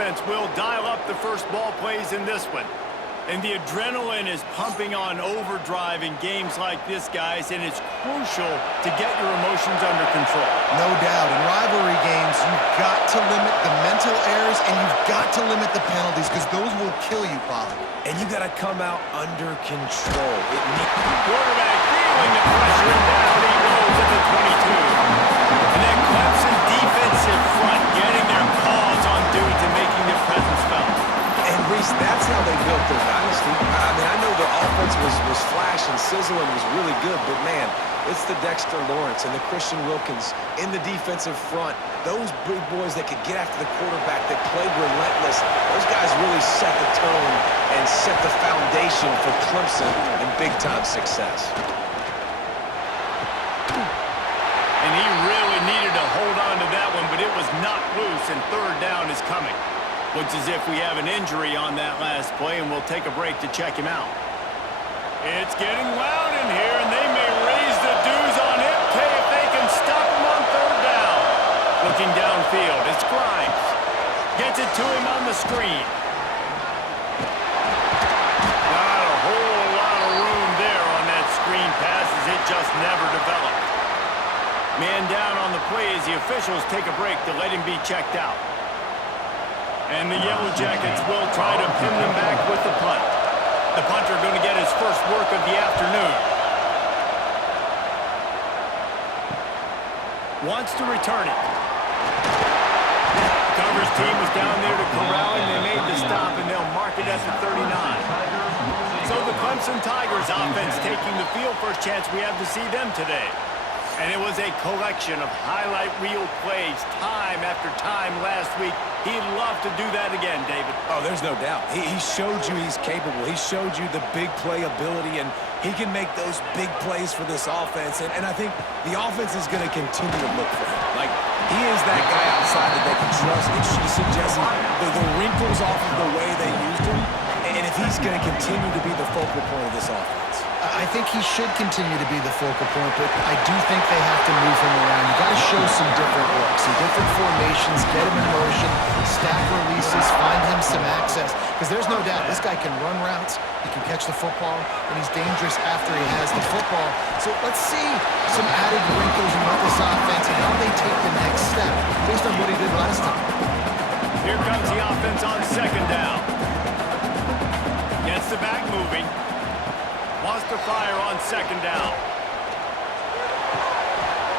defense will dial up the first ball plays in this one. And the adrenaline is pumping on overdrive in games like this, guys, and it's crucial to get your emotions under control. No doubt. In rivalry games, you've got to limit the mental errors and you've got to limit the penalties because those will kill you, Pollard. And you got to come out under control. Quarterback feeling the pressure, and down he goes at the 22. And that Clemson defensive front getting their paws on dudes and making their presence felt. And Reese, that's how they built their dynasty. I mean, I know their offense was flash and sizzle and was really good, but man, it's the Dexter Lawrence and the Christian Wilkins in the defensive front. Those big boys that could get after the quarterback, that played relentless. Those guys really set the tone and set the foundation for Clemson and big-time success. And he really needed to hold on to that one, but it was not loose, and third down is coming. Looks as if we have an injury on that last play, and we'll take a break to check him out. It's getting loud in here, and they may raise the dues on him. If they can stop him on third down. Looking downfield, it's Grimes. Gets it to him on the screen. Not a whole lot of room there on that screen pass as it just never developed. Man down on the play as the officials take a break to let him be checked out. And the Yellow Jackets will try to pin them back with the punt. The punter going to get his first work of the afternoon. Wants to return it. Cover's team was down there to corral him. They made the stop, and they'll mark it at the 39. So the Clemson Tigers offense taking the field. First chance we have to see them today. And it was a collection of highlight reel plays time after time last week. He'd love to do that again, David. Oh, there's no doubt. He showed you he's capable. He showed you the big play ability, and he can make those big plays for this offense. And I think the offense is going to continue to look for him. Like, he is that guy outside that they can trust. Interesting to see, Jesse, the wrinkles off of the way they used him, and if he's going to continue to be the focal point of this offense. I think he should continue to be the focal point, but I do think they have to move him around. You got to show some different looks, some different formations, get him in motion, stack releases, find him some access. Because there's no doubt this guy can run routes, he can catch the football, and he's dangerous after he has the football. So let's see some added wrinkles in this offense and how they take the next step based on what he did last time. Here comes the offense on second down. Gets the back moving. Wants to fire on second down.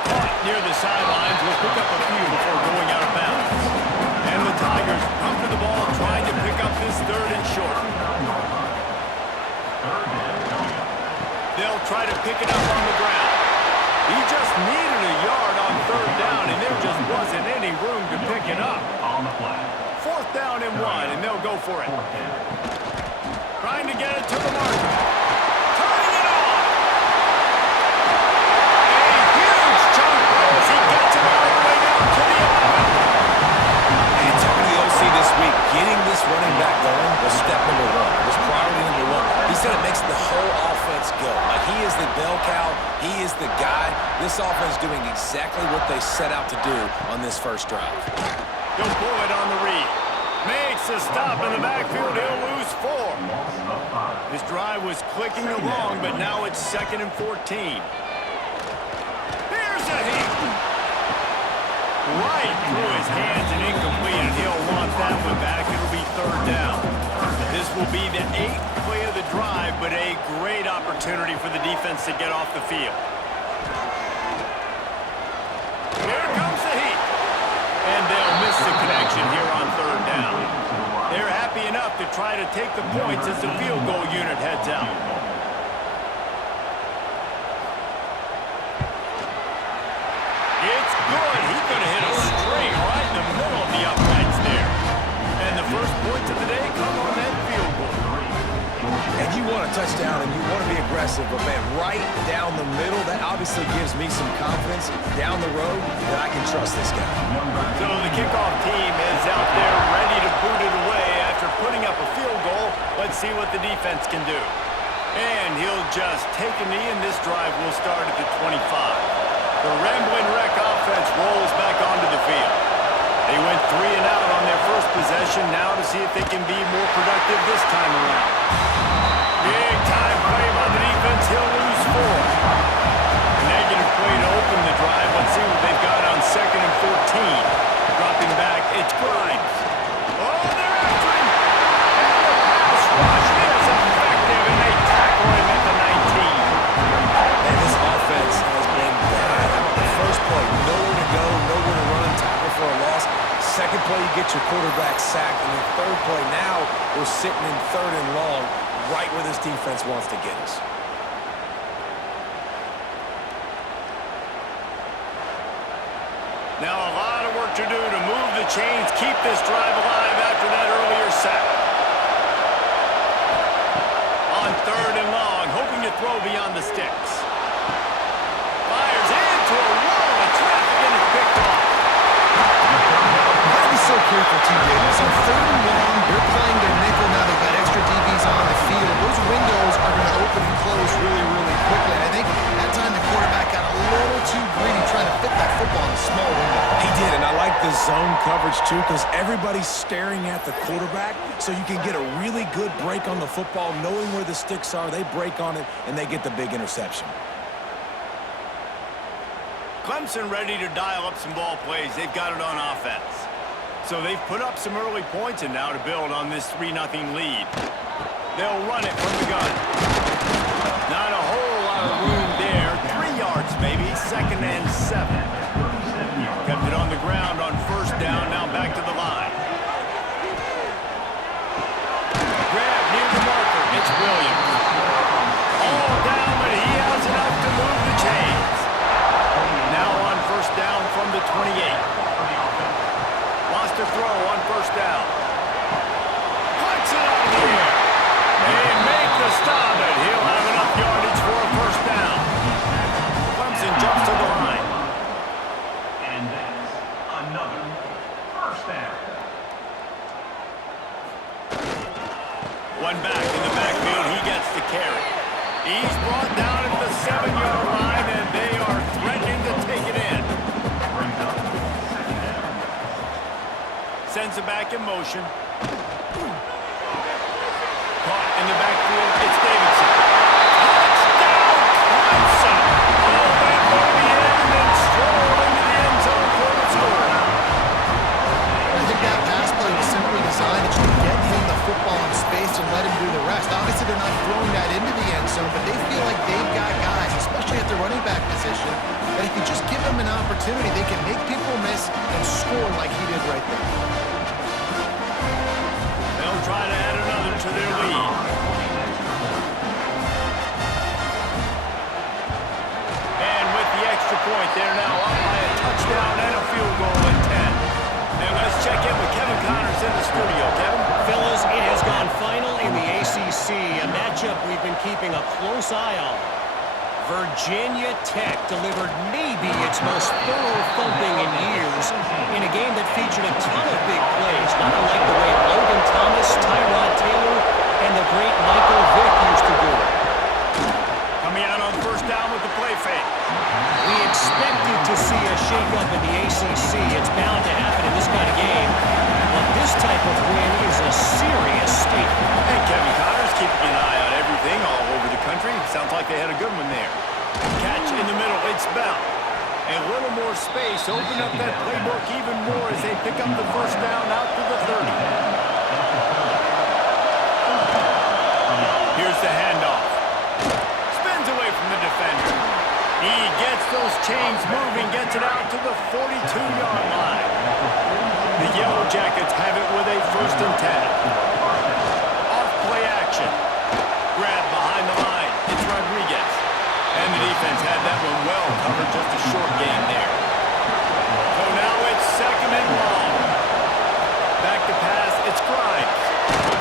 Caught near the sidelines. Will pick up a few before going out of bounds. And the Tigers pump to the ball, trying to pick up this third and short. They'll try to pick it up on the ground. He just needed a yard on third down, and there just wasn't any room to pick it up. Fourth down and 1, and they'll go for it. Trying to get it to the marker. Getting this running back going was step number 1. It was priority number 1. He said it makes the whole offense go. Like, he is the bell cow. He is the guy. This offense doing exactly what they set out to do on this first drive. He'll pull it on the read. Makes a stop in the backfield. He'll lose 4. His drive was clicking along, but now it's 2nd and 14. Here's a heat. Right through his hands and incomplete, and he'll want that one back. It'll be third down. This will be the 8th play of the drive, but a great opportunity for the defense to get off the field. Here comes the heat. And they'll miss the connection here on third down. They're happy enough to try to take the points as the field goal unit heads out. It's good. He's going to hit a straight right in the middle of the uprights there. And the first points of the day come on that field goal. And you want a touchdown and you want to be aggressive, but man, right down the middle, that obviously gives me some confidence down the road that I can trust this guy. So the kickoff team is out there ready to boot it away after putting up a field goal. Let's see what the defense can do. And he'll just take a knee, and this drive will start at the 25. The Rambling Wreck offense rolls back onto the field. They went 3 and out on their first possession. Now to see if they can be more productive this time around. Big time play by the defense. He'll lose 4. A negative play to open the drive. Let's see what they've got on 2nd and 14. Dropping back, it's Grimes. Oh, they're after him. And the pass rush is effective, and they tackle him at the 19. And this offense has been bad. The first play, nowhere to go, nowhere to run, tackle for a loss. Second play, you get your quarterback sacked. And the third play, now we're sitting in 3rd and long, right where this defense wants to get us. Now a lot of work to do to move the chains, keep this drive alive after that earlier sack. On 3rd and long, hoping to throw beyond the sticks. Fires into a wall of traffic and it's picked off. Gotta be so careful too, Davis. On 3rd and long, they're playing their nickel now. They've got extra DBs on the field. Those windows are going to open and close really, really quickly. And I think that time the quarterback got a little too greedy trying to fit that football in a small window. He did, and I like the zone coverage too, because everybody's staring at the quarterback, so you can get a really good break on the football, knowing where the sticks are. They break on it, and they get the big interception. Clemson ready to dial up some ball plays. They've got it on offense. So they've put up some early points and now to build on this 3-0 lead. They'll run it from the gun. Not a whole lot of room there. 3 yards maybe, 2nd and 7. Kept it on the ground on 1st down, now back to the line. Grab near the marker, it's Williams. All down, but he has enough to move the chains. Now on 1st down from the 28. Lost a throw on 1st down. Puts it on the air. They make the stop, and he'll have enough yardage for a 1st down. Clemson jumps to the line. And that's another 1st down. One back in the backfield. He gets the carry. He's brought down at the 7-yard line, and they are threatening to take it in. Sends it back in motion. Caught in the backfield, it's Davidson. Touchdown, Clemson! Oh, they go the end and stroll into the end zone for the score. I think that pass play was simply designed to just get him the football in space and let him do the rest. Obviously, they're not throwing that into the end zone, but they feel like they've got guys, especially at the running back position, that if you just give them an opportunity, they can make people miss and score like he did right there. They'll try to add another to their lead. And with the extra point, they're now up by a touchdown and a field goal at 10. And let's check in with Kevin Connors in the studio. Kevin? Fellas, it has gone final in the ACC, a matchup we've been keeping a close eye on. Virginia Tech delivered maybe its most thorough thumping in years in a game that featured a ton of big plays, not unlike the way Logan Thomas, Tyrod Taylor, and the great Michael Vick used to do it. Coming out on 1st down with the play fake. We expected to see a shakeup in the ACC. It's bound to happen in this kind of game. But this type of win is a serious statement. Hey, Kevin Connors keeping an eye on everything all over the country. Sounds like they had a good one there. Catch in the middle, it's Bell. A little more space, open up that playbook even more as they pick up the 1st down out to the 30. Here's the handoff. Spins away from the defender. He gets those chains moving, gets it out to the 42-yard line. The Yellow Jackets have it with a 1st and 10. Off play action. Grab behind the line. It's Rodriguez. And the defense had that one well covered, just a short game there. So now it's 2nd and long. Back to pass, it's Grimes.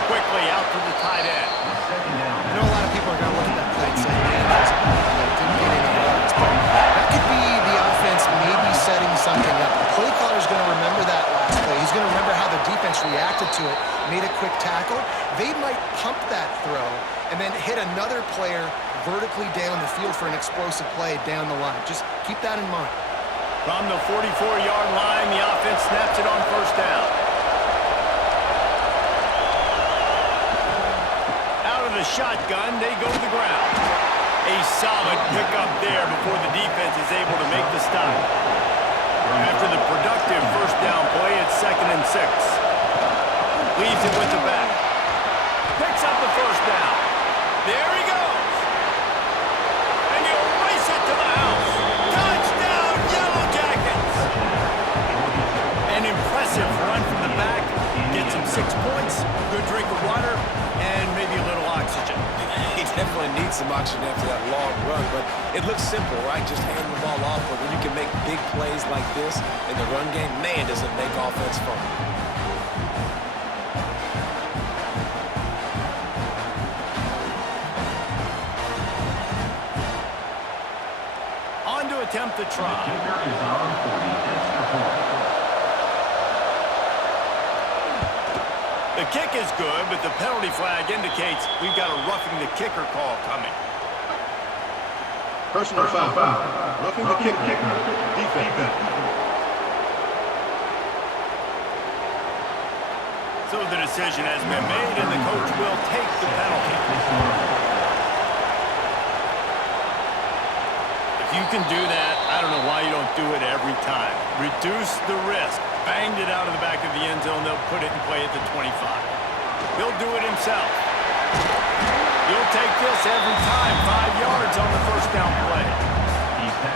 Quickly out to the tight end. I know a lot of people are going to look at that play and say, man, that's didn't get any yards. But that could be the offense maybe setting something up. The play caller's going to remember that last play. He's going to remember how the defense reacted to it, made a quick tackle. They might pump that throw and then hit another player vertically down the field for an explosive play down the line. Just keep that in mind. From the 44-yard line, the offense snaps it on first down. Out of the shotgun, they go to the ground. A solid pickup there before the defense is able to make the stop. After the productive first down play, it's 2nd and 6. Leaves it with the back. Picks up the first down. There he goes. And he'll race it to the house. Touchdown, Yellow Jackets. An impressive run from the back. Gets him 6 points, good drink of water, and maybe a little oxygen. He definitely needs some oxygen after that long run, but it looks simple, right? Just hand the ball off, but when you can make big plays like this in the run game, man, does it make offense fun. On to attempt the try. Kicker is on for the extra point. The kick is good, but the penalty flag indicates we've got a roughing the kicker call coming. Personal foul. Roughing the kicker. Defense. So the decision has been made, and the coach will take the penalty. If you can do that, I don't know why you don't do it every time. Reduce the risk. Banged it out of the back of the end zone. They'll put it in play at the 25. He'll do it himself. He'll take this every time. 5 yards on the first down play.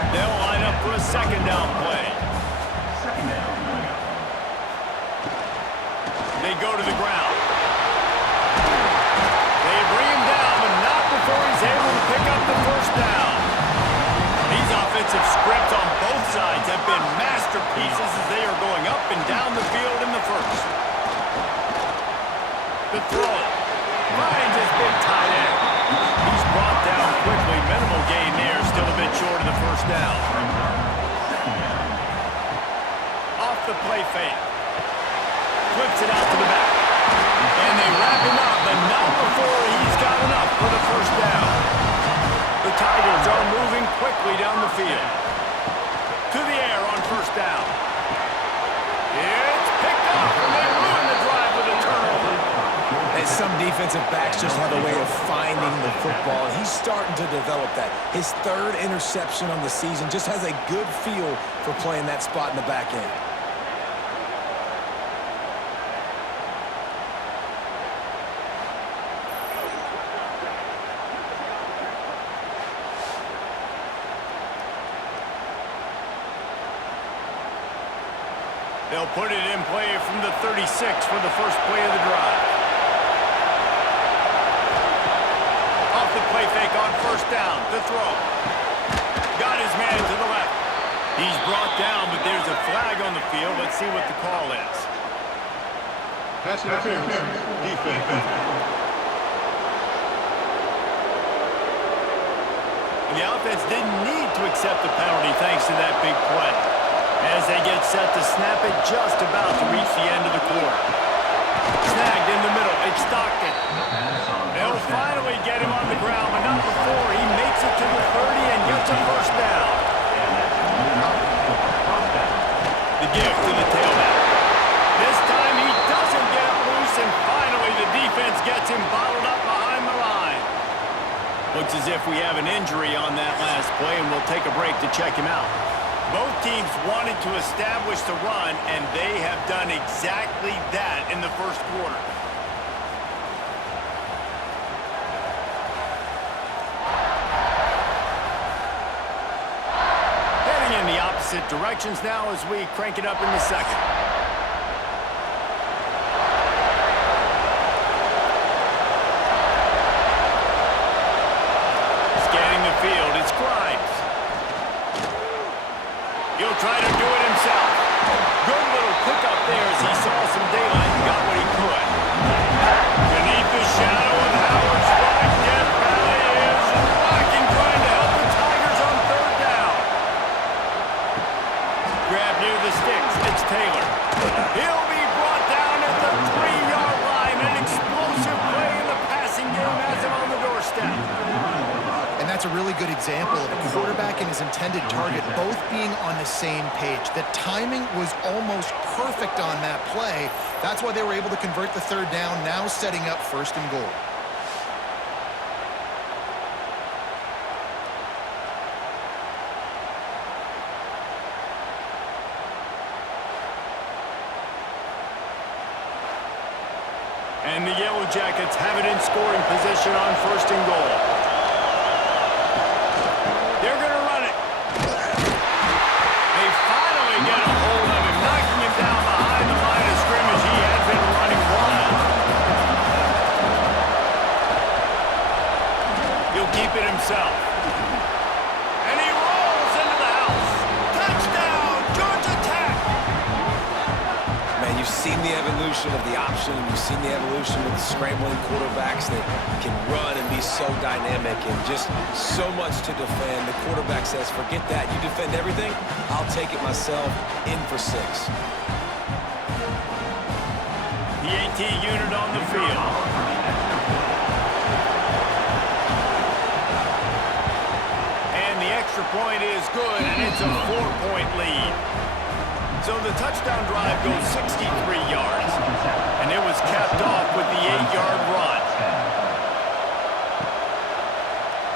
They'll line up for a second down play. Second down. They go to the ground. They bring him down, but not before he's able to pick up the first down. These offensive scripts on both sides have been masterpieces as they are going up and down the field in the first. The throw. Finds his big tight end. He's brought down quickly. Minimal gain there. Still a bit short of the first down. Off the play fake. Flips it out to the back. And they wrap him up, but not before he's got enough for the first down. The Tigers are moving quickly down the field. To the air on first down. It's picked up, and they ruin the drive with a turnover. And some defensive backs just have a way of finding the football. He's starting to develop that. His 3rd interception on the season, just has a good feel for playing that spot in the back end. They'll put it in play from the 36 for the first play of the drive. Off the play fake on first down. The throw. Got his man to the left. He's brought down, but there's a flag on the field. Let's see what the call is. Pass interference. Defense. The offense didn't need to accept the penalty thanks to that big play. As they get set to snap it, just about to reach the end of the quarter. Snagged in the middle. It's Stockton. They'll finally get him on the ground, but not before he makes it to the 30 and gets a first down. The give to the tailback. This time he doesn't get loose, and finally the defense gets him bottled up behind the line. Looks as if we have an injury on that last play, and we'll take a break to check him out. Both teams wanted to establish the run, and they have done exactly that in the first quarter. Heading in the opposite directions now as we crank it up in the second. Scanning the field, it's Grimes. He'll try to do it himself. Good little pickup there as he saw some daylight and got what he could. Beneath the shadow of Howard's flag, Death Valley is rocking, trying to help the Tigers on 3rd down. Grab near the sticks. It's Taylor. He'll be brought down at the 3-yard line. An explosive play in the passing game has him on the doorstep. And that's a really good example of a quarterback and his intended target both being on the same page. The timing was almost perfect on that play. That's why they were able to convert the third down, now setting up 1st and goal. And the Yellow Jackets have it in scoring position on 1st and goal. They're going to run it. They finally get a hold of him, knocking him down behind the line of scrimmage. He had been running wild. He'll keep it himself. And he rolls into the house. Touchdown, Georgia Tech! Man, you've seen the evolution of the option, and you've seen the evolution of the scrambling quarterbacks that can run and be so dynamic and just so much to defend. The quarterback says, forget that. You defend everything, I'll take it myself. In for 6. The AT unit on the field. And the extra point is good, and it's a 4-point lead. So the touchdown drive goes 63 yards, and it was capped off with the 8-yard run.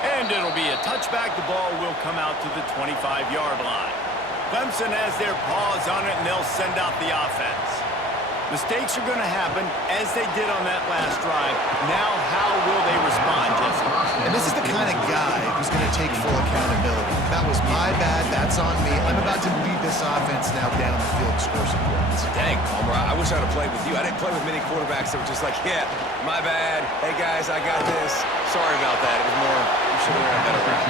And it'll be a touchback. The ball will come out to the 25-yard line. Clemson has their paws on it, and they'll send out the offense. Mistakes are going to happen, as they did on that last drive. Now, how will they respond, Jesse? And this is the kind of guy who's going to take full accountability. That was my bad. That's on me. I'm about to lead this offense now down the field and score some points. Dang, Palmer, I wish I'd have played with you. I didn't play with many quarterbacks that were just like, yeah, my bad. Hey, guys, I got this. Sorry about that. It was more, you should have ran a better route.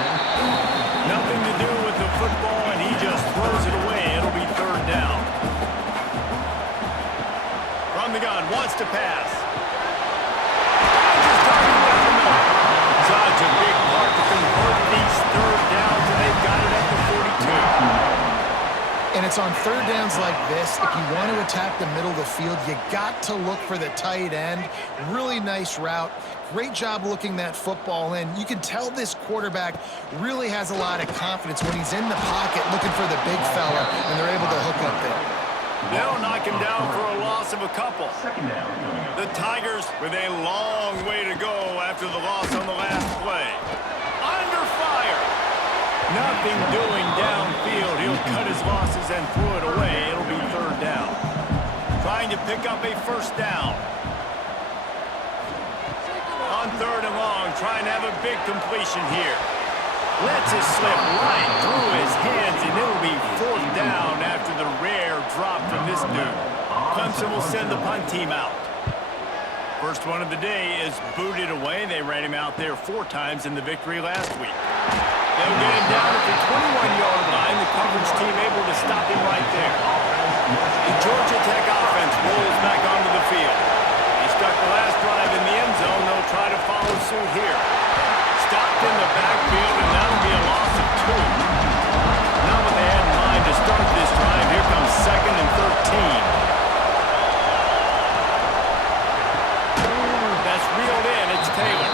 Nothing to do with the football, and he just throws it away. It'll be 3rd down. From the gun, wants to pass. Just driving down the middle. Such a big part to convert these 3rd downs, and they've got it at the 42. And it's on 3rd downs like this, if you want to attack the middle of the field, you got to look for the tight end. Really nice route. Great job looking that football in. You can tell this quarterback really has a lot of confidence when he's in the pocket looking for the big fella, and they're able to hook up there. They'll knock him down for a loss of a couple. 2nd down. The Tigers with a long way to go after the loss on the last play. Under fire. Nothing doing downfield. He'll cut his losses and throw it away. It'll be 3rd down. Trying to pick up a 1st down. On 3rd and long, trying to have a big completion here. Lets it slip right through his hands, and it'll be 4th down after the rare drop from this dude. Clemson will send the punt team out. First one of the day is booted away. They ran him out there 4 times in the victory last week. They'll get him down at the 21-yard line. The coverage team able to stop him right there. The Georgia Tech offense rolls back onto the field. They stuck the last drive in the end zone. They'll try to follow suit here. Stopped in the backfield, and that'll be a loss of 2. Not what they had in mind to start this drive. Here comes 2nd and 13. That's reeled in. It's Taylor.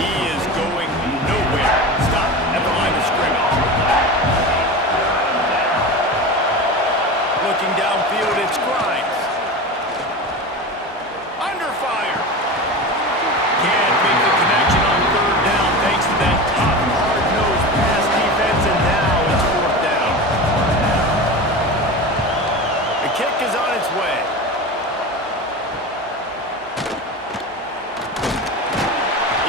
He is going nowhere. Stop at the line of scrimmage. Looking downfield, it's Grimes. Under fire. Can't make the connection on 3rd down thanks to that tough, hard-nosed pass defense, and now it's 4th down. The kick is on its way.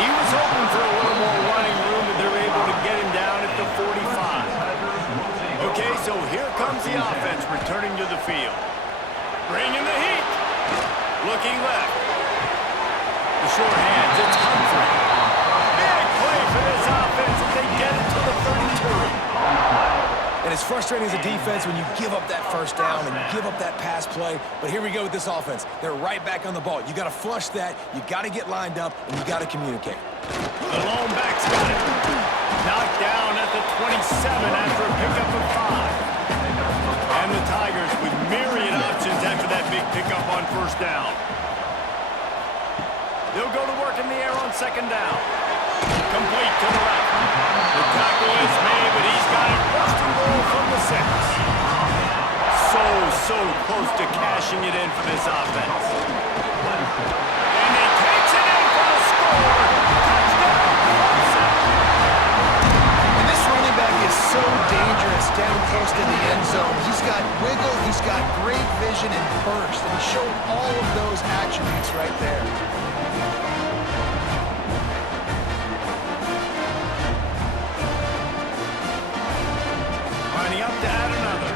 He was hoping for a little more running room, but they're able to get him down at the 45. Okay, so here comes the offense returning to the field. Bringing the heat. Looking left. The short hands, it's Humphrey. Big play for this offense as they get it to the 32. And it's frustrating as a defense when you give up that 1st down and you give up that pass play. But here we go with this offense. They're right back on the ball. You got to flush that. You got to get lined up, and you got to communicate. The lone back's got it. Knocked down at the 27 after a pickup of 5. And the Tigers with myriad options after that big pickup on 1st down. They'll go to work in the air on 2nd down. Complete to the left. The tackle is made, but he's got it first and goal from the 6. So close to cashing it in for this offense. And he takes it in for the score. Touchdown, Clemson. And this running back is so dangerous down close to the end zone. He's got wiggle, he's got great vision and burst, and he showed all of those attributes right there. Lining up to add another.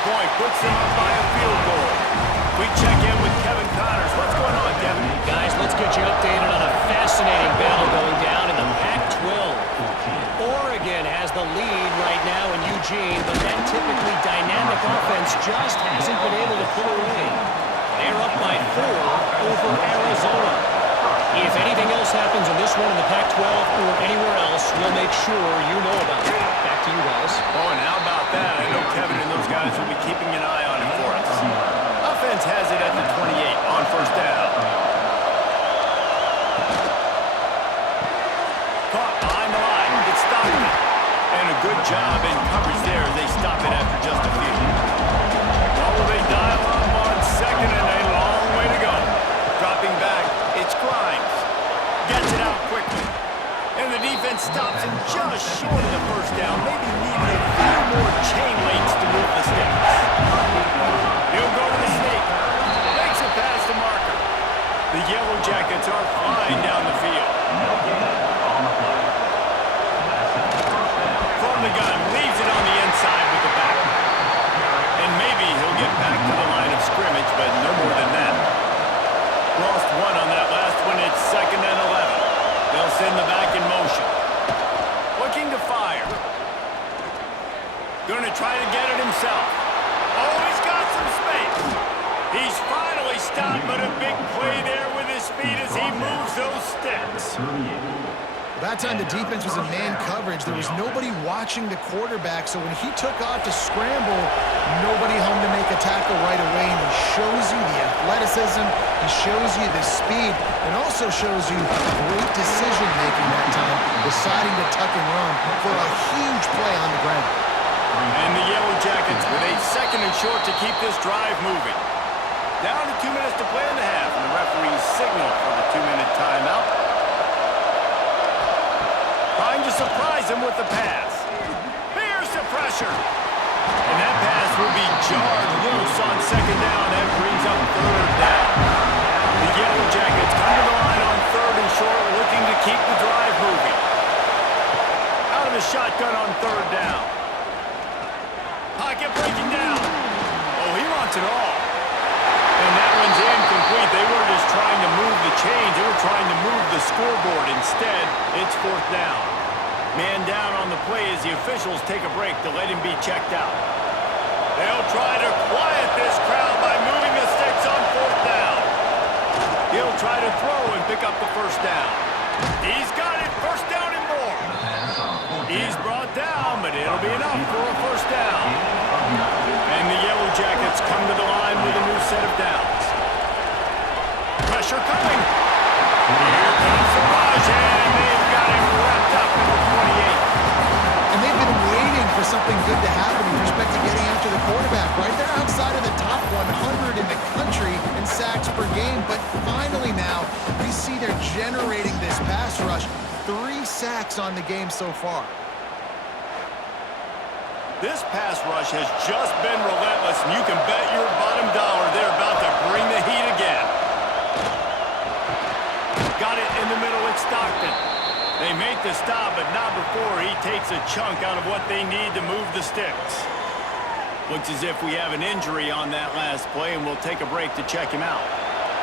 Point puts them up by a field goal. We check in with Kevin Connors. What's going on, Kevin? Guys, let's get you updated on a fascinating battle going down in the Pac-12. Oregon has the lead right now in Eugene, but that typically dynamic offense just hasn't been able to pull away. They're up by 4 over Arizona. If anything else happens in this one in the Pac-12 or anywhere else, we'll make sure you know about it. Back to you guys. Oh, and how about that? I know Kevin and those guys will be keeping an eye on it for us. Offense has it at the 28 on first down. Caught behind the line. It's stopped. And a good job in coverage there as they stop it after just a few. Well, will they dial up on second and a long way to go. Dropping back, it's Grimes. Gets it out quickly. And the defense stops him just short of the first down. Maybe needed a few more chain links to move the sticks. He'll go to the snake. Makes it past the marker. The Yellow Jackets are flying down the field. From the gun, leaves it on the inside with the back. And maybe he'll get back to the line of scrimmage, but no more than that. Lost one on that last one. It's 2nd and 11. They'll send the back in motion. Looking to fire. Going to try to get it himself. Oh, he's got some space. He's finally stopped, but a big play there with his speed as he moves those sticks. That time the defense was in man coverage. There was nobody watching the quarterback, so when he took off to scramble, nobody home to make a tackle right away, and he shows you the athleticism, he shows you the speed, and also shows you great decision-making that time, deciding to tuck and run for a huge play on the ground. And the Yellow Jackets with a 2nd and short to keep this drive moving. Down to 2 minutes to play in the half, and the referee's signal for the 2-minute timeout. Trying to surprise him with the pass. Here's the pressure. And that pass will be jarred loose on 2nd down. That brings up 3rd down. The Yellow Jackets come to the line on 3rd and short, looking to keep the drive moving. Out of the shotgun on 3rd down. Pocket breaking down. Oh, he wants it all. And that one's incomplete. They were just trying to move the chains. They were trying to move the scoreboard. Instead, it's 4th down. Man down on the play as the officials take a break to let him be checked out. They'll try to quiet this crowd by moving the sticks on 4th down. He'll try to throw and pick up the 1st down. He's got it. 1st down and more. He's brought down, but it'll be enough for a 1st down. And the Yellow Jackets come to the line with a new set of downs. Pressure coming. Here comes the rush, and they've got him wrapped up in the 28. And they've been waiting for something good to happen with respect to getting after the quarterback. Right there outside of the top 100 in the country in sacks per game. But finally now, we see they're generating this pass rush. 3 sacks on the game so far. This pass rush has just been relentless, and you can bet your bottom dollar they're about to bring the heat again. Got it in the middle with Stockton. They make the stop, but not before he takes a chunk out of what they need to move the sticks. Looks as if we have an injury on that last play, and we'll take a break to check him out.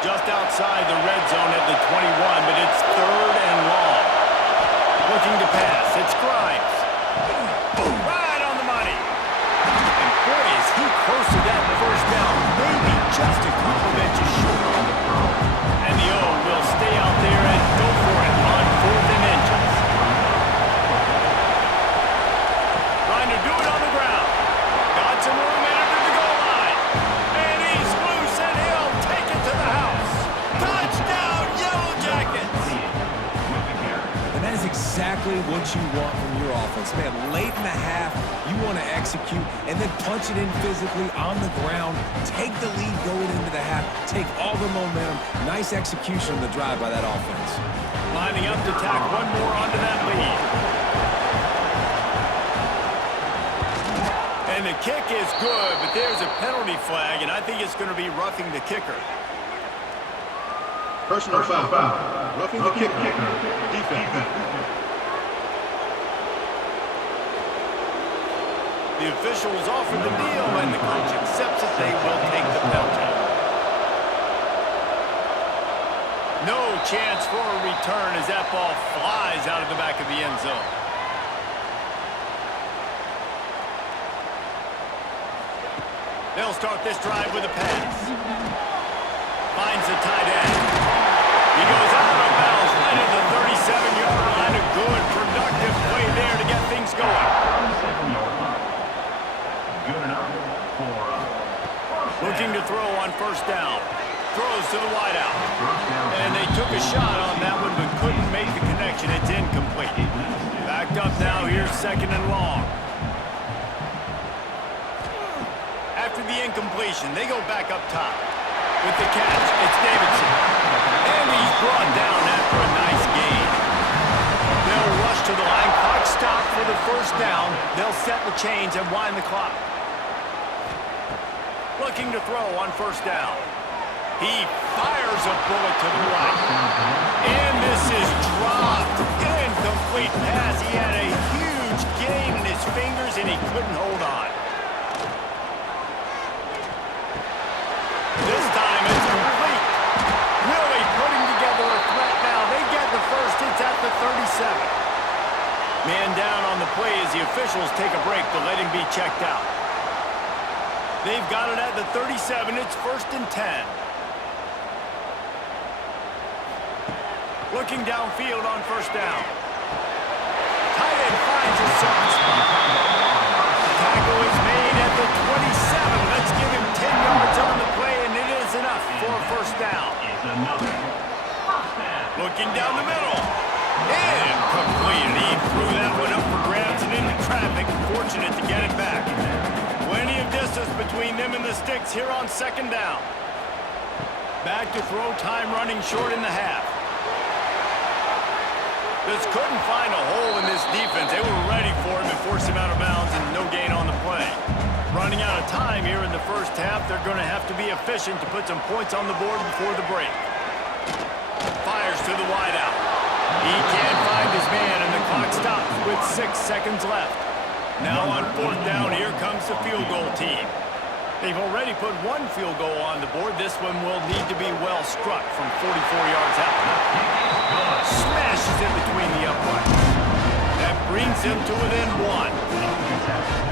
Just outside the red zone at the 21, but it's 3rd and long. Looking to pass. It's Grimes. Right on the money. And boy, is he close to that 1st down. Maybe just a couple of inches short. And the O will stay out there and go for it on 4th and inches. Trying to do it on the ground. Got some room after the goal line. And he's loose, and he'll take you want from your offense. Man, late in the half, you want to execute and then punch it in physically on the ground, take the lead going into the half, take all the momentum. Nice execution of the drive by that offense. Lining up to tack one more onto that lead. And the kick is good, but there's a penalty flag, and I think it's going to be roughing the kicker. Personal foul. Roughing the kicker. Defense. The officials offer the deal, and the coach accepts that they will take the penalty. No chance for a return as that ball flies out of the back of the end zone. They'll start this drive with a pass. Finds the tight end. He goes out of bounds right at the 37-yard line. A good, productive play there to get things going. Good enough for Looking to throw on first down. Throws to the wideout. And they took a shot on that one but couldn't make the connection. It's incomplete. Backed up now. Here's second and long. After the incompletion, they go back up top. With the catch, it's Davidson. And he's brought down after a nice gain. They'll rush to the line. Clock stop for the first down. They'll set the chains and wind the clock. Looking to throw on first down. He fires a bullet to the right. And this is dropped. Incomplete pass. He had a huge gain in his fingers and he couldn't hold on. This time it's complete. Really putting together a threat now. They get the first. It's at the 37. Man down on the play as the officials take a break to let him be checked out. They've got it at the 37. It's first and 10. Looking downfield on first down. Tight end finds a soft spot. Tackle is made at the 27. Let's give him 10 yards on the play, and it is enough for a first down. Looking down the middle. Incomplete. He threw that one up for grabs and into traffic. Fortunate to get it back. Plenty of distance between them and the sticks here on second down. Back to throw, time running short in the half. Just couldn't find a hole in this defense. They were ready for him and forced him out of bounds and no gain on the play. Running out of time here in the first half, they're going to have to be efficient to put some points on the board before the break. Fires to the wideout. He can't find his man and the clock stops with 6 seconds left. Now on fourth down, here comes the field goal team. They've already put one field goal on the board. This one will need to be well struck from 44 yards out. Smashes in between the uprights. That brings them to within one.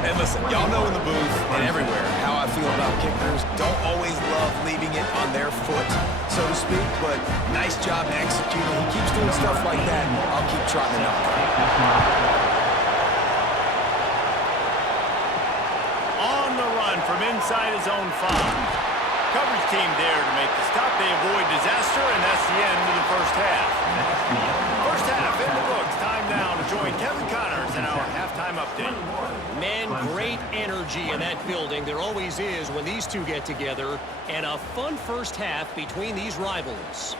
And listen, y'all know in the booth and everywhere how I feel about kickers. Don't always love leaving it on their foot, so to speak, but nice job executing. He keeps doing stuff like that. I'll keep trotting it out. From inside his own 5. Coverage team there to make the stop. They avoid disaster, and that's the end of the first half. First half in the books. Time now to join Kevin Connors in our halftime update. Man, great energy in that building. There always is when these two get together. And a fun first half between these rivals.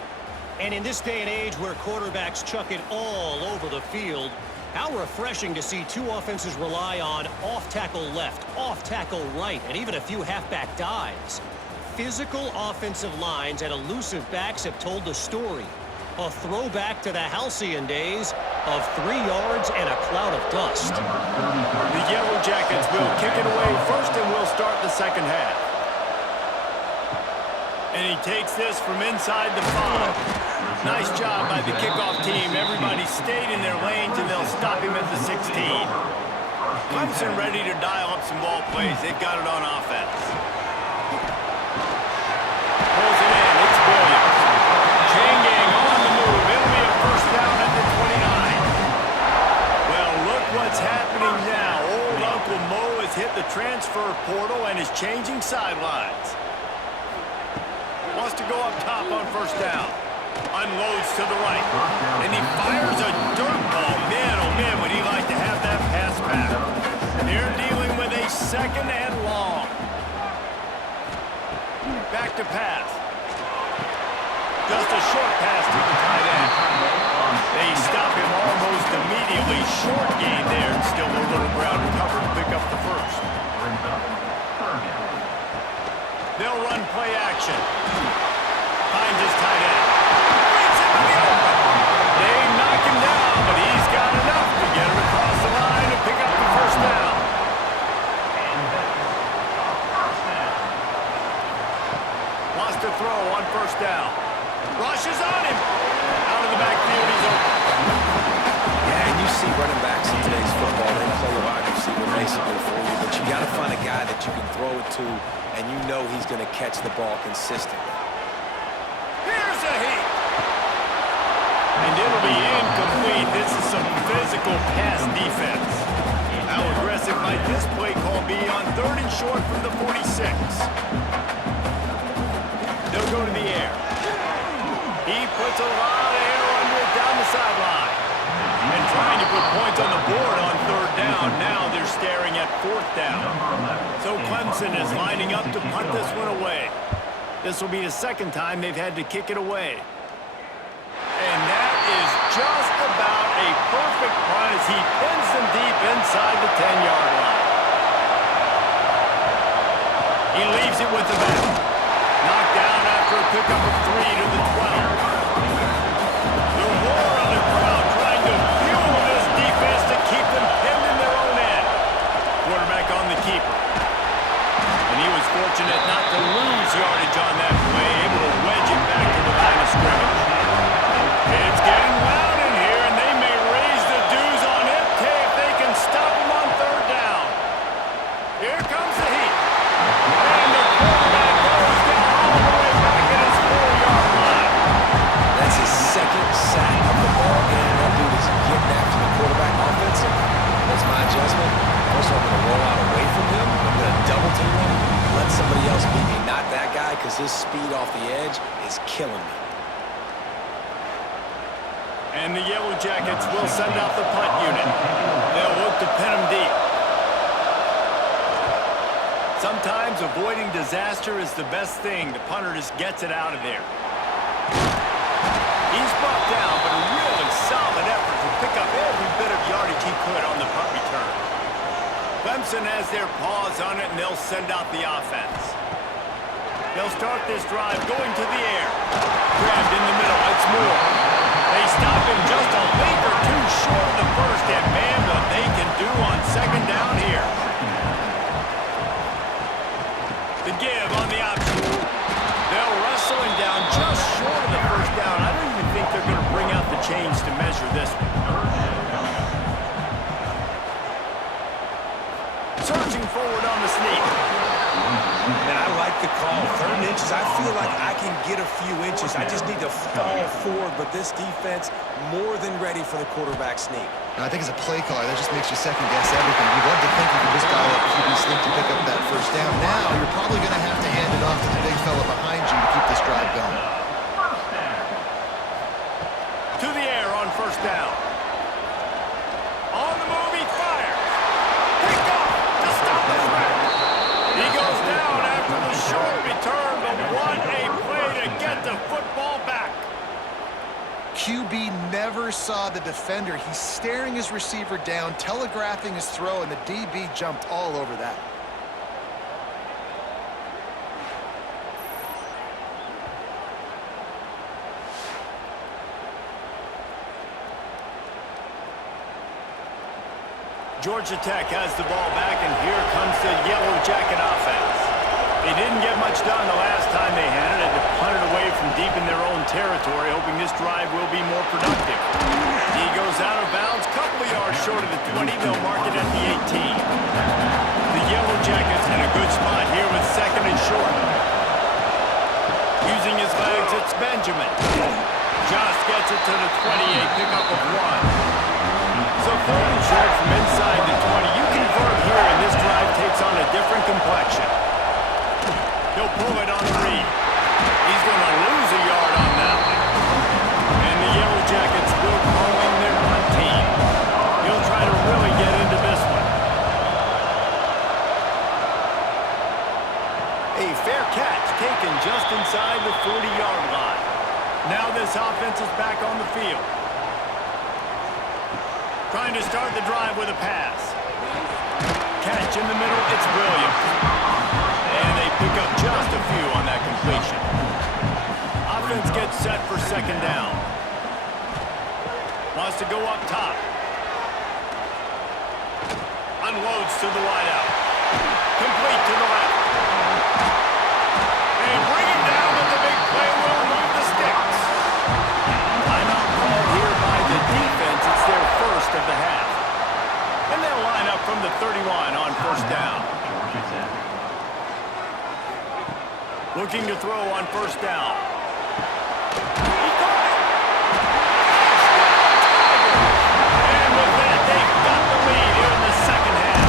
And in this day and age where quarterbacks chuck it all over the field, how refreshing to see two offenses rely on off-tackle left, off-tackle right, and even a few halfback dives. Physical offensive lines and elusive backs have told the story. A throwback to the halcyon days of 3 yards and a cloud of dust. The Yellow Jackets will kick it away first and will start the second half. And he takes this from inside the 5. Nice job by the kickoff team. Everybody stayed in their lanes, and they'll stop him at the 16. Clemson ready to dial up some ball plays. They've got it on offense. Pulls it in. It's Williams. Chain gang on the move. It'll be a first down at the 29. Well, look what's happening now. Old Uncle Mo has hit the transfer portal and is changing sidelines. Wants to go up top on first down. Unloads to the right. And he fires a dirt ball. Man, oh man, would he like to have that pass back. They're dealing with a second and long. Back to pass. Just a short pass to the tight end. They stop him almost immediately. Short gain there. Still a little ground to cover to pick up the first. They'll run play action. Finds his tight end. Brings him to the open. They knock him down, but he's got enough to get him across the line and pick up the first down. Lost a throw on first down. Rushes on him. Out of the backfield, he's open. Yeah, and you see running backs in today's football, they play a wide receiver basically for you, but you got to find a guy that you can throw it to, and you know he's going to catch the ball consistently. Here's a heat. And it'll be incomplete. This is some physical pass defense. How aggressive might this play call be on 3rd and short from the 46? They'll go to the air. He puts a lot of air under it down the sideline. And trying to put points on the board on 3rd down. Now they're staring at 4th down. So Clemson is lining up to punt this one away. This will be the second time they've had to kick it away. And that is just about a perfect punt as he pins them deep inside the 10-yard line. He leaves it with the back. Knocked down after a pickup of 3 to the 12. The roar of the crowd trying to fuel this defense to keep them pinned in their own end. Quarterback on the keeper. And he was fortunate not to lose yardage on that play, able to wedge it back to the line of scrimmage. It's getting loud in here, and they may raise the dues on MK if they can stop him on 3rd down. Here comes the heat. And the quarterback goes down all the way back at his 4-yard line. That's his second sack of the ball game. That dude is getting after the quarterback offensively. That's my adjustment. First I'm going to roll out away from him. I'm going to double team him. Let somebody else beat me, not that guy, because his speed off the edge is killing me. And the Yellow Jackets will send out the punt unit. They'll look to pin him deep. Sometimes avoiding disaster is the best thing. The punter just gets it out of there. He's brought down, but a really solid effort to pick up every bit of yardage he could on the punt return. Clemson has their paws on it, and they'll send out the offense. They'll start this drive going to the air. Grabbed in the middle. It's Moore. They stop him just a link or two short of the first, and man, what they can do on 2nd down here. The give on the option. They'll wrestle him down just short of the first down. I don't even think they're going to bring out the chains to measure this one. Surging forward on the sneak. And I like the call. 3rd and inches, I feel like I can get a few inches. I just need to fall forward, but this defense more than ready for the quarterback sneak. I think as a play caller, that just makes you second-guess everything. You'd love to think you can just dial up QB sneak to pick up that first down. Now, you're probably going to have to hand it off to the big fella behind you to keep this drive going. To the air on 1st down. On the move, he fires. Picked off to stop the threat. He goes down after the short return, but what a play to get the football back. QB never saw the defender. He's staring his receiver down, telegraphing his throw, and the DB jumped all over that. Georgia Tech has the ball back, and here comes the Yellow Jacket offense. They didn't get much done the last time they had it, to punt it away from deep in their own territory, hoping this drive will be more productive. He goes out of bounds, couple of yards short of the 20. They'll mark it at the 18. The Yellow Jackets in a good spot here with 2nd and short. Using his legs, it's Benjamin. Just gets it to the 28, pickup of 1. So 3rd and short from inside the 20. You convert here, and this drive takes on a different complexion. He'll pull it on the read. He's going to lose a yard on that one. just inside the 40-yard line. Now this offense is back on the field. Trying to start the drive with a pass. Catch in the middle, it's Williams. And they pick up just a few on that completion. Offense gets set for second down. Wants to go up top. Unloads to the wideout. Complete to the left. And bring him down with the big play. Will move the sticks. Timeout called here by the defense. It's their first of the half. And they'll line up from the 31 on first down. Looking to throw on first down. He caught it. And with that, they've got the lead here in the second half.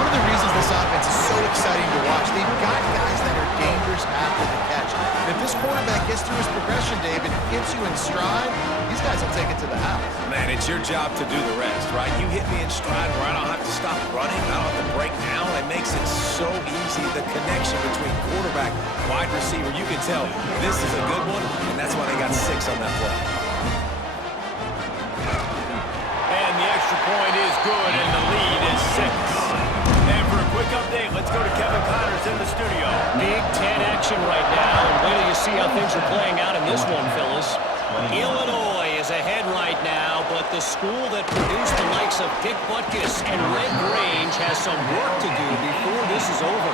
One of the reasons this offense is so exciting to watch, they've got guys that are dangerous after the catch. And if this quarterback gets through his progression, David, gets you in stride, these guys will take it to the house. Man, it's your job to do the rest, right? You hit me in stride where I don't have to stop running. I don't have to break down. It makes it so easy. The connection between quarterback, wide receiver, you can tell this is a good one, and that's why they got 6 on that play. And the extra point is good, and the lead is 6. And for a quick update, let's go to Kevin Connors in the studio. Big Ten action right now, and wait till you see how things are playing out in this one, fellas. Illinois is ahead right now, but the school that produced the likes of Dick Butkus and Red Grange has some work to do before this is over.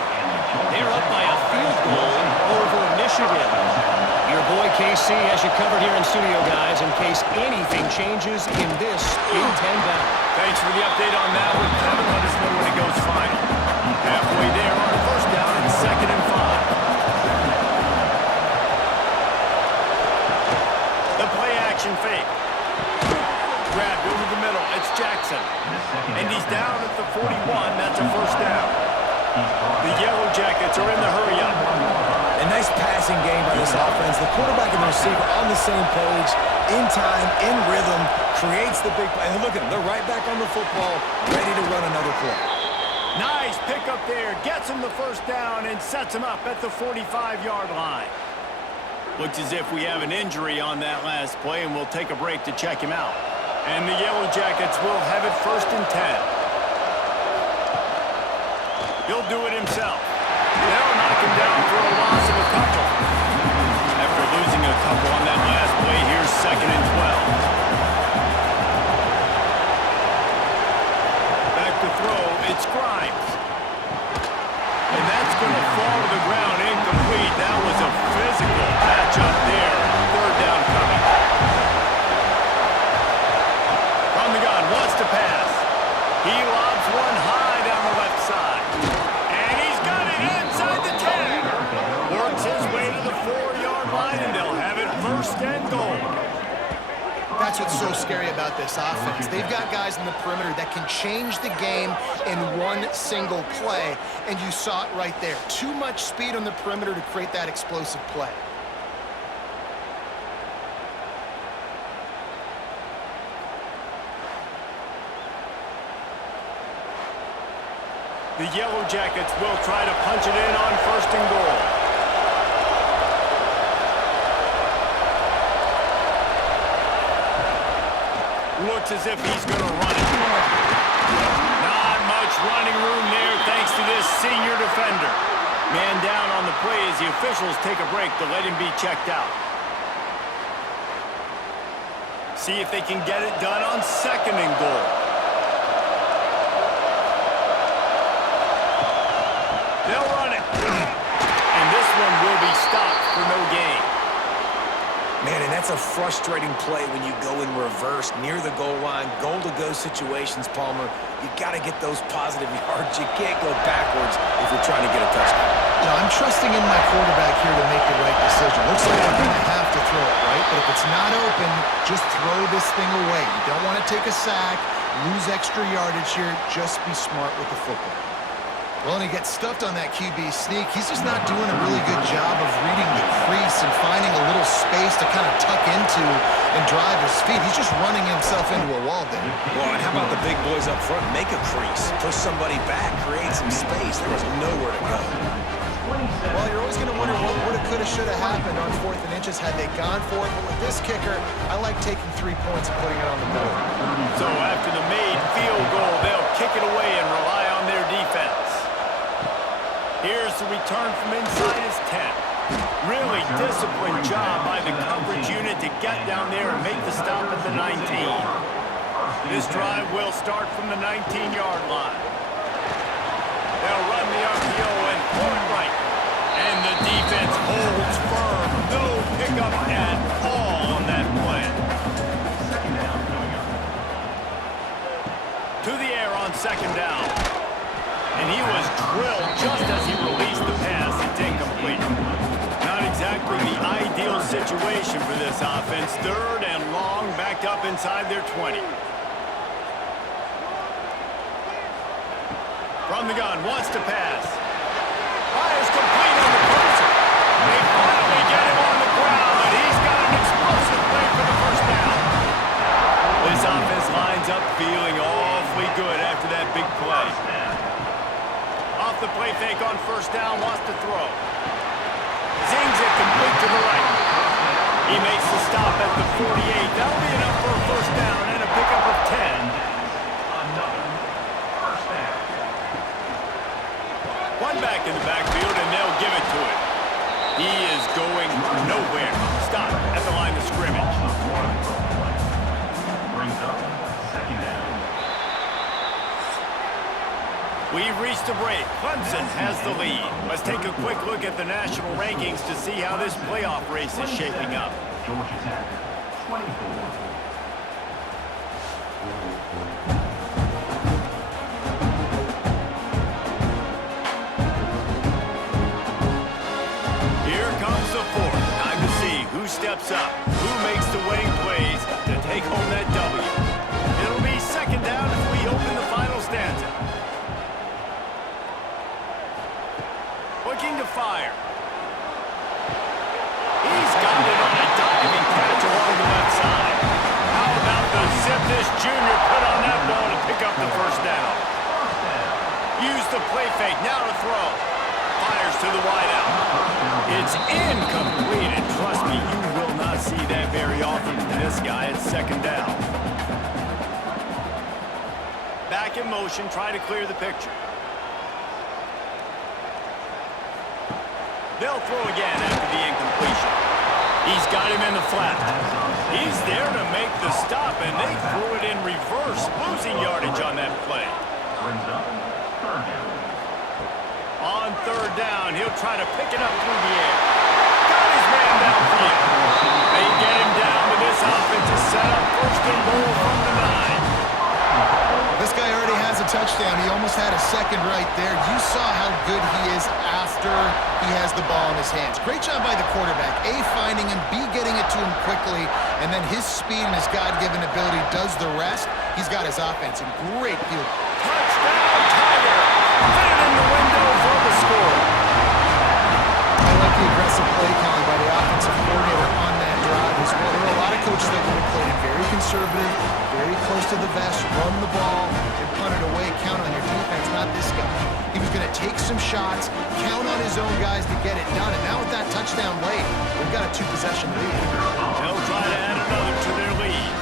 They're up by a field goal over Michigan. Your boy KC has you covered here in studio, guys, in case anything changes in this Big Ten battle. Thanks for the update on that one, Kevin. Let us know when it goes final. Halfway there on first down and 2nd and 5. The play action fake. Grabbed over the middle. It's Jackson. And he's down at the 41. That's a first down. The Yellow Jackets are in the hurry-up. A nice passing game by this offense. The quarterback and the receiver on the same page, in time, in rhythm, creates the big play. And look at them. They're right back on the football, ready to run another play. Nice pickup there. Gets him the first down and sets him up at the 45-yard line. Looks as if we have an injury on that last play, and we'll take a break to check him out. And the Yellow Jackets will have it 1st and 10. He'll do it himself. They'll knock him down for a loss of a couple. After losing a couple on that last play, here's 2nd and 12. Back to throw, it's Grimes. And that's going to fall to the ground incomplete. That was a physical matchup there. 3rd down coming. From the gun, wants to pass. He lobs one high down the left side. And he's got it inside the 10. Works his way to the 4-yard line, and they'll have it 1st and goal. That's what's so scary about this offense. They've got guys in the perimeter that can change the game in one single play, and you saw it right there. Too much speed on the perimeter to create that explosive play. The Yellow Jackets will try to punch it in on 1st and goal. Looks as if he's going to run it. Not much running room there thanks to this senior defender. Man down on the play as the officials take a break to let him be checked out. See if they can get it done on 2nd and goal. They'll run it. And this one will be stopped for no gain. Man, and that's a frustrating play when you go in reverse near the goal line. Goal-to-go situations, Palmer. You got to get those positive yards. You can't go backwards if you're trying to get a touchdown. You know, I'm trusting in my quarterback here to make the right decision. Looks like I'm going to have to throw it, right? But if it's not open, just throw this thing away. You don't want to take a sack, lose extra yardage here. Just be smart with the football. Well, and he gets stuffed on that QB sneak. He's just not doing a really good job of reading the crease and finding a little space to kind of tuck into and drive his feet. He's just running himself into a wall there. Well, and how about the big boys up front? Make a crease, push somebody back, create some space. There was nowhere to go. Well, you're always going to wonder what woulda, coulda, shoulda happened on 4th and inches had they gone for it. But with this kicker, I like taking 3 points and putting it on the board. So after the made field goal, they'll kick it away and rely on their defense. Here's the return from inside his 10. Really disciplined job by the coverage unit to get down there and make the stop at the 19. This drive will start from the 19-yard line. They'll run the RPO and pull it right. And the defense holds firm. No pickup at all on that play. To the air on 2nd down. And he was drilled just as he released the pass. It's incomplete. Not exactly the ideal situation for this offense. 3rd and long, backed up inside their 20. From the gun, wants to pass. Fires complete on the closer. They finally get him on the ground, but he's got an explosive play for the 1st down. This offense lines up feeling awfully good after that big play. Off the play fake on 1st down, wants to throw. Zings it complete to the right. He makes the stop at the 48. That'll be enough for a 1st down and a pickup of 10. One back in the backfield, and they'll give it to him. He is going nowhere. Stop at the line of scrimmage. Brings up 2nd down. We've reached a break. Clemson has the lead. Let's take a quick look at the national rankings to see how this playoff race is shaping up. Georgia Tech, 24. Steps up. Who makes the winning plays to take home that W? It'll be 2nd down as we open the final stanza. Looking to fire. He's got it on a diving catch along the left side. How about the zip this junior put on that ball to pick up the 1st down? Use the play fake, now to throw. Fires to the wideout. It's incomplete, and trust me, you will not see that very often from this guy. It's 2nd down. Back in motion, try to clear the picture. They'll throw again after the incompletion. He's got him in the flat. He's there to make the stop, and they threw it in reverse, losing yardage on that play. Brings up 3rd down. On 3rd down, he'll try to pick it up through the air. Got his man downfield. They get him down, but this offense is set up 1st and goal from the 9. This guy already has a touchdown. He almost had a 2nd right there. You saw how good he is after he has the ball in his hands. Great job by the quarterback. A, finding him, B, getting it to him quickly, and then his speed and his God-given ability does the rest. He's got his offense in great field. Touchdown, Tiger! Fit it in the window for the score. I like the aggressive play calling by the offensive coordinator on that drive as well. There are a lot of coaches that would have played it very conservative, very close to the vest, run the ball, and punt it away, count on your defense. Not this guy. He was going to take some shots, count on his own guys to get it done, and now with that touchdown late, we've got a 2-possession lead. They'll try to add another to their lead.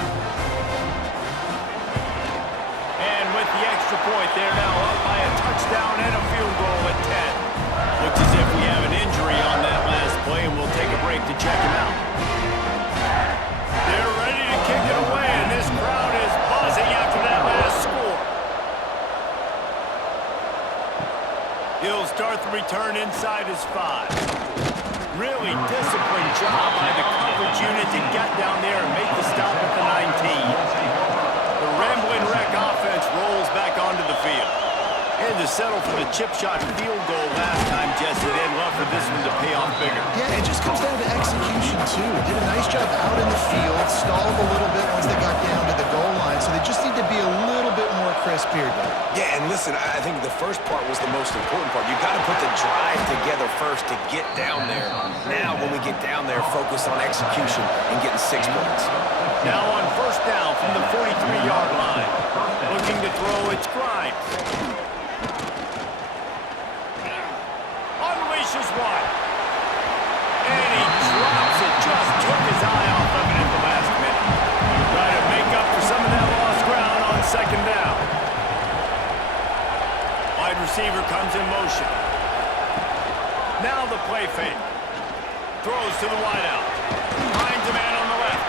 And with the extra point, they're now up by a touchdown and a field goal at 10. Looks as if we have an injury on that last play, and we'll take a break to check him out. They're ready to kick it away, and this crowd is buzzing after that last score. He'll start the return inside his 5. Really disciplined job by the coverage unit to get down there and make the stop at the 19. The Ramblin' Wreck offense rolls back onto the field. Had to settle for the chip shot field goal last time, Jesse. They'd love for this one to pay off bigger. Yeah, it just comes down to execution, too. Did a nice job out in the field, stalled a little bit once they got down to the goal line, so they just need to be a little bit more crisp here, Doug. Yeah, and listen, I think the first part was the most important part. You've got to put the drive together first to get down there. Now, when we get down there, focus on execution and getting 6 points. Now on 1st down from the 43-yard line. Looking to throw, it's Grimes. Unleashes receiver comes in motion. Now the play fake. Throws to the wideout. Finds a man on the left.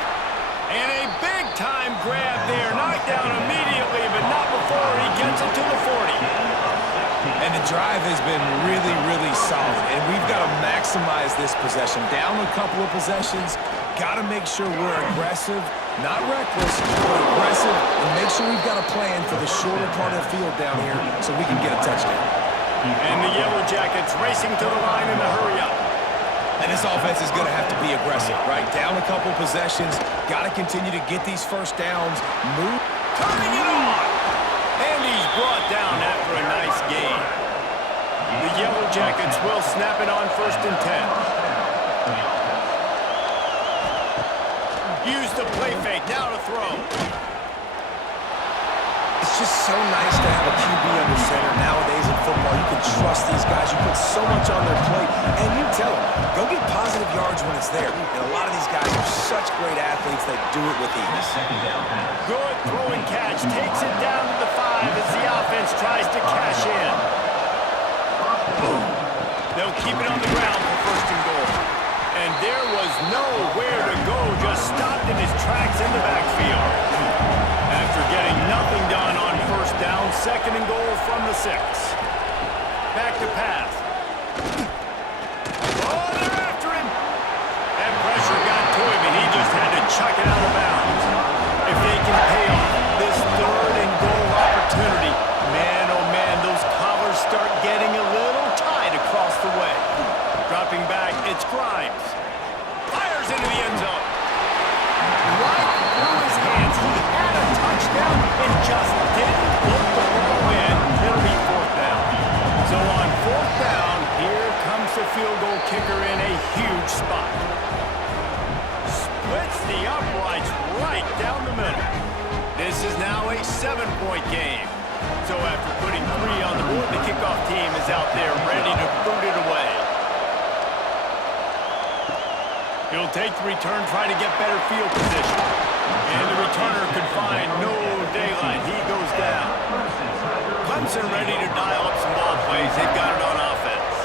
And a big-time grab there. Knocked down immediately, but not before he gets it to the 40. And the drive has been really, really solid. And we've got to maximize this possession. Down a couple of possessions. Got to make sure we're aggressive, not reckless, but aggressive, and make sure we've got a plan for the shorter part of the field down here so we can get a touchdown. And the Yellow Jackets racing to the line in the hurry-up. And this offense is going to have to be aggressive, right? Down a couple possessions, got to continue to get these first downs, move. Turning it on! And he's brought down after a nice gain. The Yellow Jackets will snap it on 1st and 10. Use the play fake, now to throw. It's just so nice to have a QB under center. Nowadays in football, you can trust these guys. You put so much on their plate, and you tell them, go get positive yards when it's there. And a lot of these guys are such great athletes that do it with ease. Good throw and catch, takes it down to the 5 as the offense tries to cash in. They'll keep it on the ground for 1st and goal. And there was nowhere to go, just stopped in his tracks in the backfield. After getting nothing done on 1st down, 2nd and goal from the 6. Back to pass. Oh, they're after him. That pressure got to him, and he just had to chuck it out of bounds. If they can pay off this 3rd and goal opportunity, man, oh man, those collars start getting a little tight across the way. Dropping back, it's Grimes. Fires into the end zone. Right through his hands. He had a touchdown and just didn't look the ball in. It'll be 4th down. So on 4th down, here comes the field goal kicker in a huge spot. Splits the uprights right down the middle. This is now a 7-point game. So after putting 3 on the board, the kickoff team is out there ready to boot it away. He'll take the return, try to get better field position. And the returner could find no daylight. He goes down. Clemson ready to dial up some ball plays. They've got it on offense.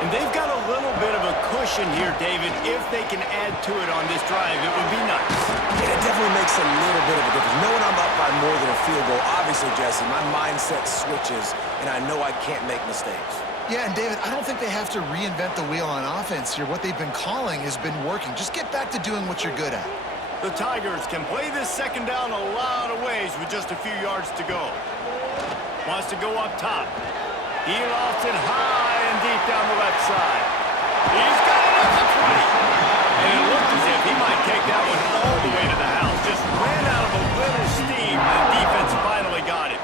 And they've got a little bit of a cushion here, David. If they can add to it on this drive, it would be nice. And it definitely makes a little bit of a difference. Knowing I'm up by more than a field goal, obviously, Jesse, my mindset switches, and I know I can't make mistakes. Yeah, and David, I don't think they have to reinvent the wheel on offense here. What they've been calling has been working. Just get back to doing what you're good at. The Tigers can play this 2nd down a lot of ways with just a few yards to go. Wants to go up top. He lofts it high and deep down the left side. He's got it at the 20. And it looked as if he might take that one all the way to the house. Just ran out of a little steam, and the defense finally got it.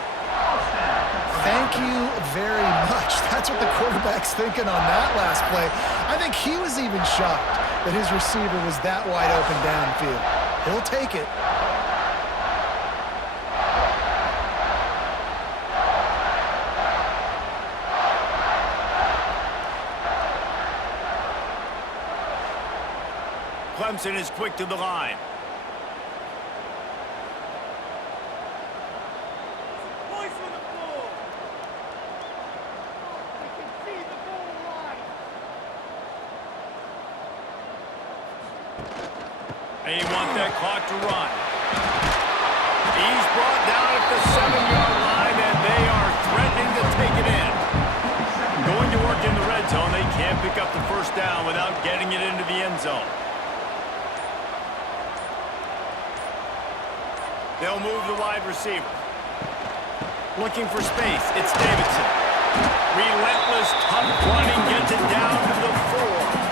Thank you very much. That's what the quarterback's thinking on that last play. I think he was even shocked that his receiver was that wide open downfield. He'll take it. Clemson is quick to the line. They want that clock to run. He's brought down at the 7-yard line, and they are threatening to take it in. Going to work in the red zone. They can't pick up the 1st down without getting it into the end zone. They'll move the wide receiver. Looking for space. It's Davidson. Relentless, tough running, gets it down to the 4.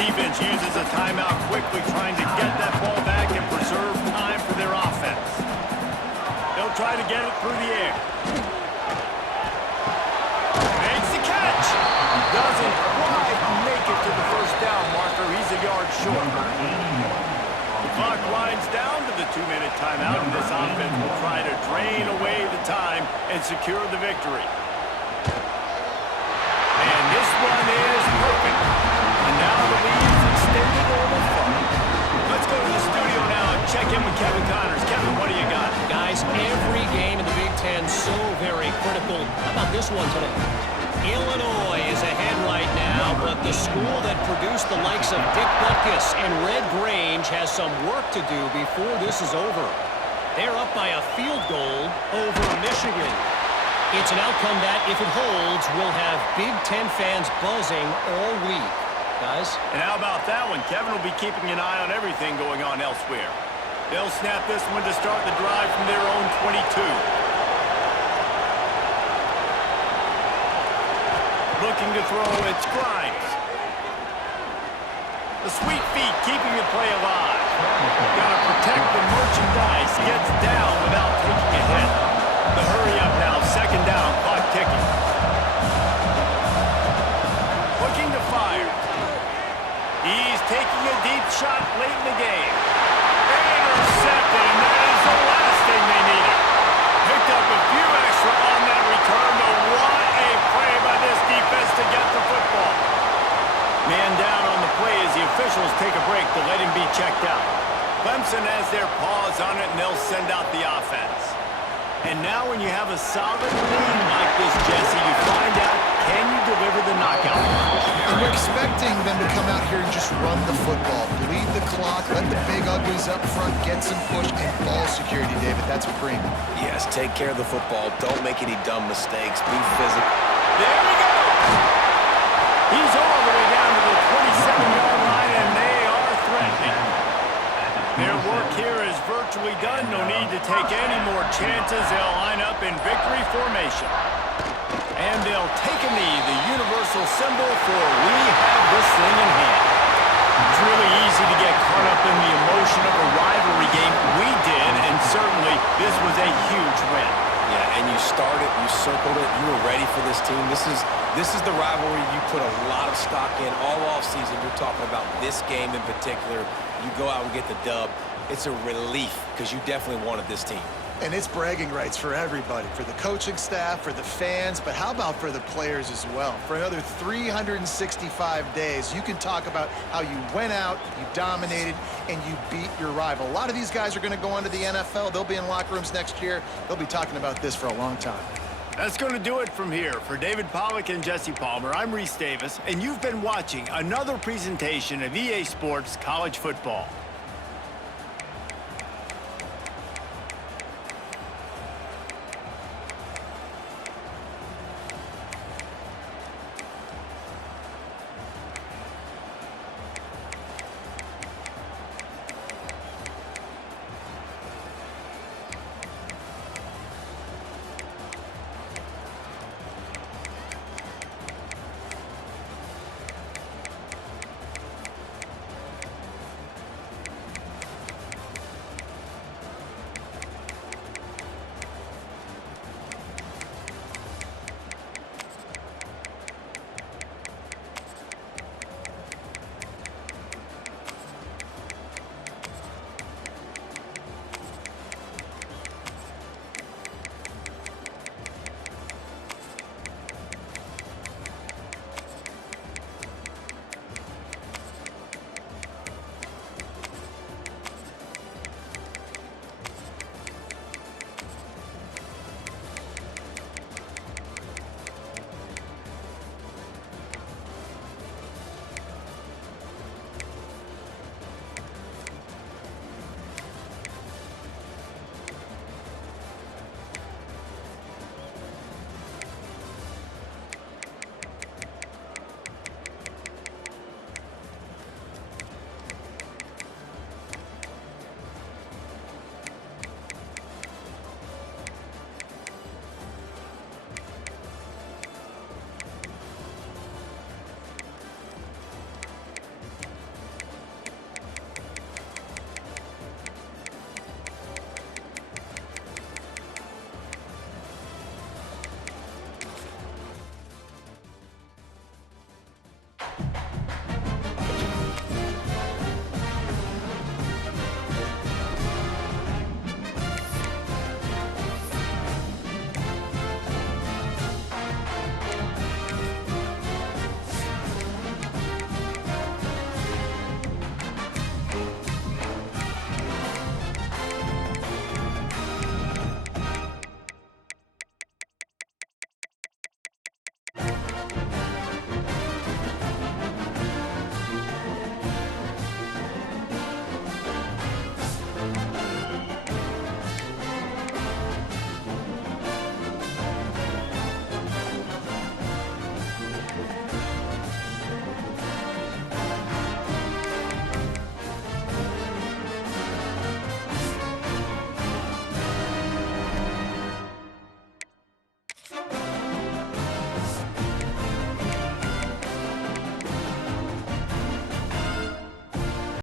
Defense uses a timeout quickly, trying to get that ball back and preserve time for their offense. They'll try to get it through the air. Makes the catch. Doesn't quite make it to the 1st down marker. He's a yard short. The clock winds down to the 2-minute timeout, and this offense will try to drain away the time and secure the victory. And this one is perfect. And now the lead is extended over far. Let's go to the studio now and check in with Kevin Connors. Kevin, what do you got? Guys, every game in the Big Ten so very critical How about this one today? Illinois is ahead right now, but the school that produced the likes of Dick Butkus and Red Grange has some work to do before this is over. They're up by a field goal over Michigan. It's an outcome that, if it holds, will have Big Ten fans buzzing all week. Guys? And how about that one? Kevin will be keeping an eye on everything going on elsewhere. They'll snap this one to start the drive from their own 22. Looking to throw, it's Grimes. The sweet feet keeping the play alive. Got to protect the merchandise. Gets down without taking a hit. The hurry up now, second down, clock ticking. Looking to fire. He's taking a deep shot late in the game. Intercepted, and that is the last thing they needed. Picked up a few extra on that return, but what a play by this defense to get the football. Man down on the play as the officials take a break to let him be checked out. Clemson has their paws on it, and they'll send out the offense. And now when you have a solid lead like this, Jesse, you find out, can you deliver the knockout? And we're expecting them to come out here and just run the football, bleed the clock, let the big uglies up front get some push and ball security, David. That's what cream. Yes, take care of the football. Don't make any dumb mistakes. Be physical. There we go! He's all the way down to the 27-yard line, and they are threatening. Their work here is virtually done. No need to take any more chances. They'll line up in victory formation. And they'll take a knee, the universal symbol for we have this thing in hand. It's really easy to get caught up in the emotion of a rivalry game. We did, and certainly this was a huge win. Yeah, and you started, you circled it, you were ready for this team. This is the rivalry you put a lot of stock in all offseason. You're talking about this game in particular. You go out and get the dub. It's a relief because you definitely wanted this team. And it's bragging rights for everybody, for the coaching staff, for the fans, but how about for the players as well? For another 365 days, you can talk about how you went out, you dominated, and you beat your rival. A lot of these guys are going to go on to the NFL. They'll be in locker rooms next year. They'll be talking about this for a long time. That's going to do it from here. For David Pollack and Jesse Palmer, I'm Reese Davis, and you've been watching another presentation of EA Sports College Football.